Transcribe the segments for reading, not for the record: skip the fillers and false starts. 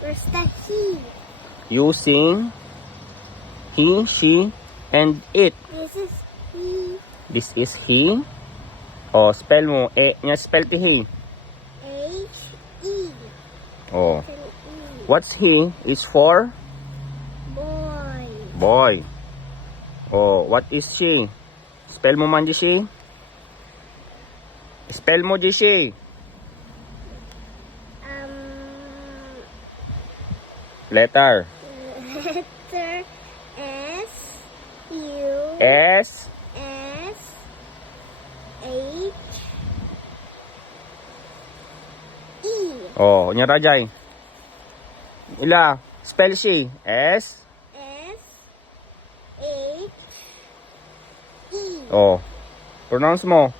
Where's the he? Using he, she, and it. This is he. This is he. Oh, spell mo. Spell ti he. H-E. Oh. An E. What's he? Is for Boy. boy. Oh, what is she? Spell mo man di she. Spell mo di she. Letter. Letter S. U. S. S. H. E. Oh, nya rajay. Ila, spell she. S. S. H. E. Oh. Pronounce mo.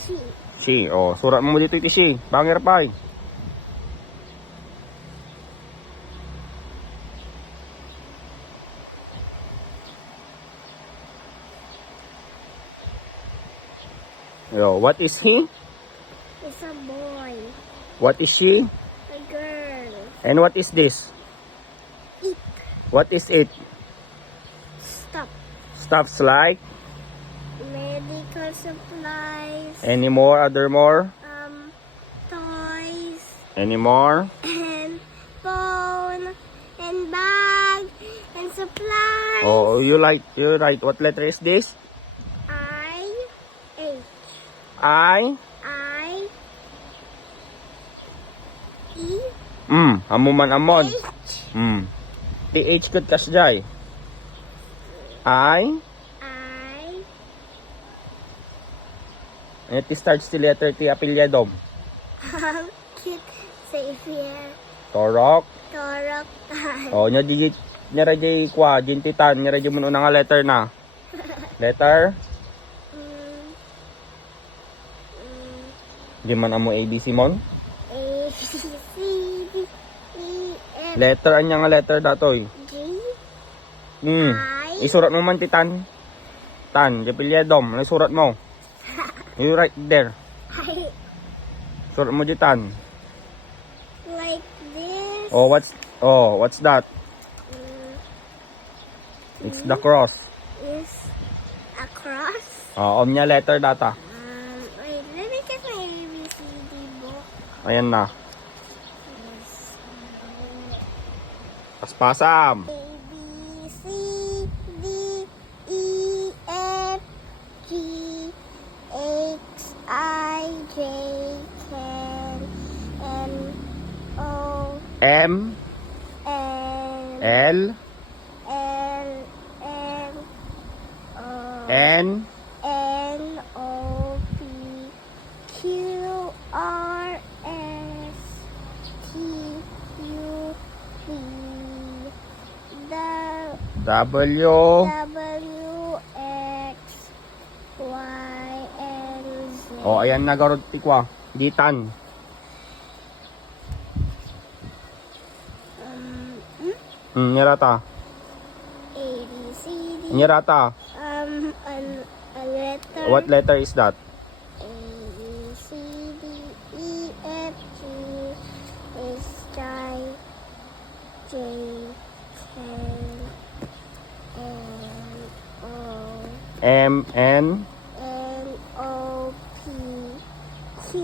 She. She. Oh, surat mo dito iti she. Bangir pa. Yo, what is he? It's a boy. What is she? A girl. And what is this? It. What is it? Stop. Stuffs like Medical supplies. any more, other more, Toys. any more. And phone. And bag. And supplies. Oh, you right. What letter is this? I. H. I. I. E. Amuman amon. H. TH kud kasjay. I. It starts the letter T apelyadom. Kid Xavier. Torok. Torok. Oh, nya rajay kwa jintitan, nya rajay mun una nga letter na. Letter. Di man amo ABC mon. A, C, D, E, F, Letter anya nga letter datoy. G, I. I, Isurat mo man ti tan. Tan, apelyadom, ano surat mo? You right there. I, Surat mo di tan. like this. What's that? It's the cross. Is a cross. Nya letter data. Wait, let me get my ABCD book. Ayan na. Paspasam. A, B, C, D, E, F, G, H, I, J, K, L, O, M. N, L. L, M, O, N. N, O, P, Q, R, S, T, U, V, W. W, X, Y, and Z. Ayan na garod tikwa. Ditan. Nyarata. A, B, C, D. Nyarata. A letter. What letter is that? A, B, C, D, E, F, G, H, I, J, K, L, O, M. N. N, O, P, Q,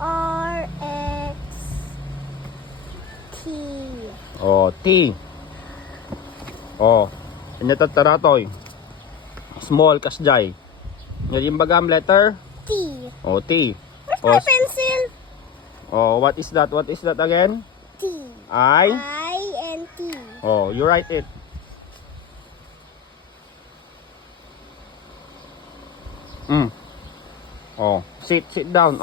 R, X, T. T. Anya tataratoy. Small kasjay. Nya yung bagam letter? T. T. Where's my pencil? What is that? What is that again? T. I. I and T. You write it. Sit down.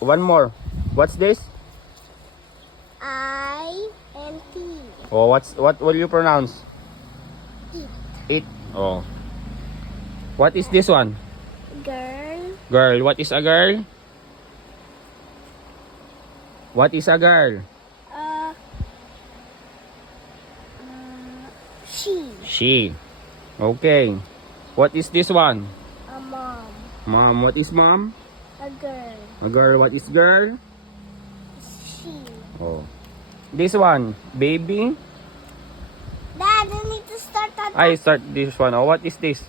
One more. What's this? I and T. What will you pronounce? It. It. What is this one? Girl. Girl. What is a girl? What is a girl? She. She. Okay. What is this one? A mom. Mom. What is mom? A girl. A girl. What is girl? She. Oh. This one, baby. Dad, you need to start at I start this one. Oh, what is this?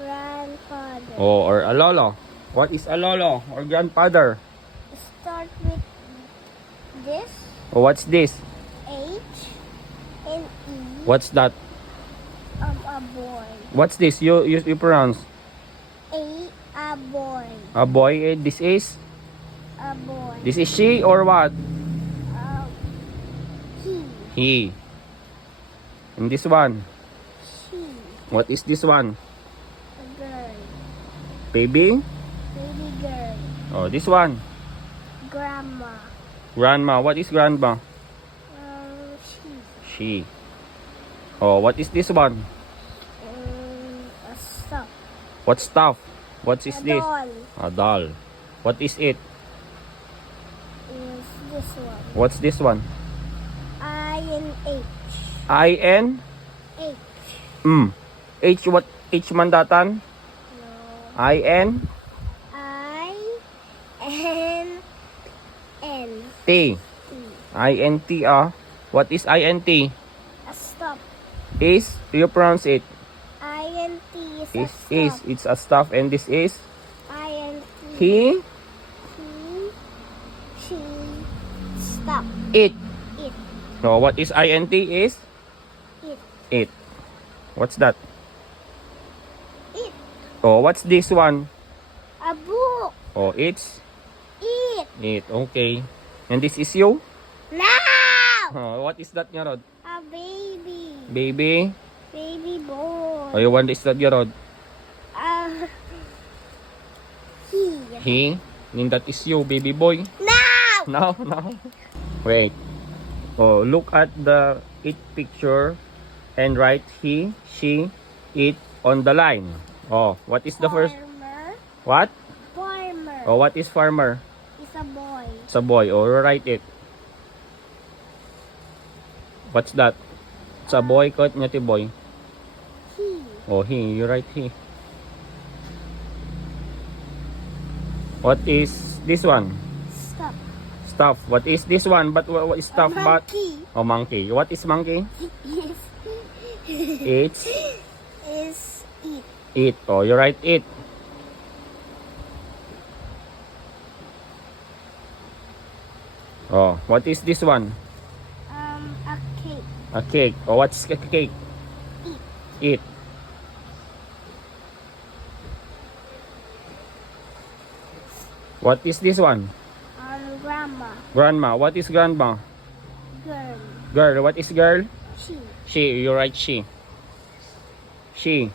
Grandfather. Oh, or a lolo. What is a lolo or grandfather? Start with this. Oh, what's this? H and E. What's that? A boy. What's this? You pronounce A boy. a boy. This is A boy. this is she or what? He. He. And this one. She. What is this one? A girl. Baby. Baby girl. Oh, this one. Grandma. Grandma. What is grandma? She. She. Oh, what is this one? A stuff. What stuff? What is A this? doll. A doll. What is it? Is this one. What's this one? I and H. I-N? H. H what? H mandatan? No. I-N? N. T. I-N-T What is I-N-T? A stop. Is? Do you pronounce it? INT is a Is. stop. Is. It's a stuff and this is? INT. He? She. Stop. It. It. No, what is I-N-T is? It. It. What's that? It. Oh, what's this one? A book. Oh, it's? It. It. Okay. And this is you? Now. Oh, what is that, Yarod? A baby. Baby? Baby boy. Oh, you want is that, Yarod? He. He? And that is you, baby boy? Now. No, no. Wait. Oh, look at the it picture and write he, she, it on the line. Oh, what is the first? Farmer. What? Farmer. Oh, what is farmer? Is a boy. It's a boy. Oh, write it. What's that? It's a boy, kot nga ti boy. He. Oh, he. You write he. What is this one? Stop. Stuff. What is this one? But what is stuff? A But monkey. oh, monkey. What is monkey? Is. It's Is it. it. Oh, you write it. Oh, what is this one? A cake. A cake. Oh, what's a cake? It. What is this one? Grandma. Grandma. What is grandma? Girl. Girl. What is girl? She. She. You write she. She.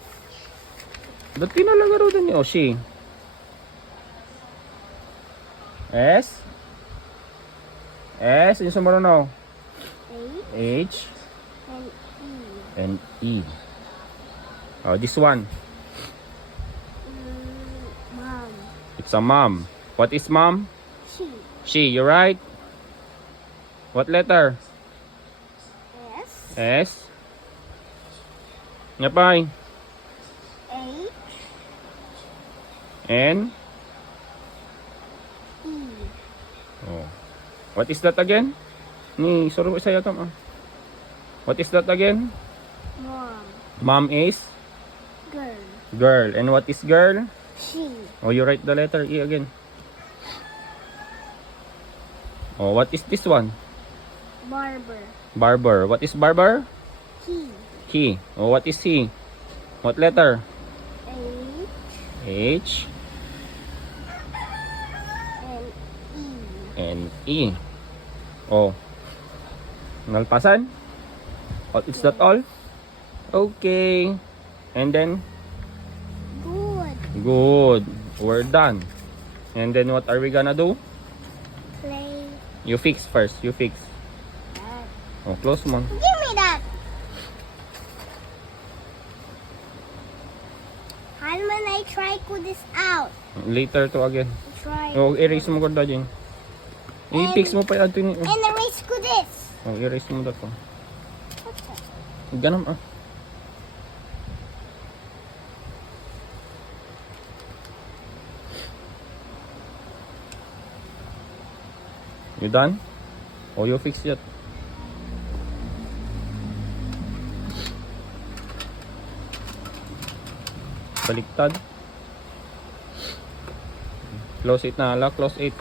Ba't pinalagaro din niyo? She. S. S. Yung sumaranaw. A. H. And E. And E. Oh, this one. Mom. It's a mom. What is mom? She. She. You right? What letter? S. S. Nyapay. H. N. E. Oh. What is that again? Ni, suro saya tam. What is that again? Mom. Mom is Girl. girl. And what is girl? She. Oh, you write the letter E again. Oh, what is this one? Barber. Barber. What is barber? He. He. Oh, what is he? What letter? H. H And E. and E. Oh. Nalpasan? Oh, is that all? Okay. And then? Good. Good. We're done. And then what are we gonna do? Play You fix first. You fix. that. Oh, close mo. Give me that. Halman, I try to this out. Later to again. Try. Oh, erase mo ko dyan. I-fix mo pa yan. And erase ko this. Oh, erase mo dito. What's that? Ganun You done? Oh, you fixed it. Baliktad. Close it na, ala. Close it.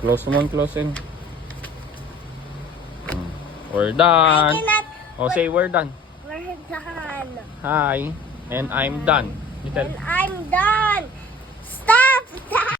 Close mo, close in. We're I done. cannot. Oh, say we're done. We're done. Hi. And I'm done. You tell. And I'm done. Stop.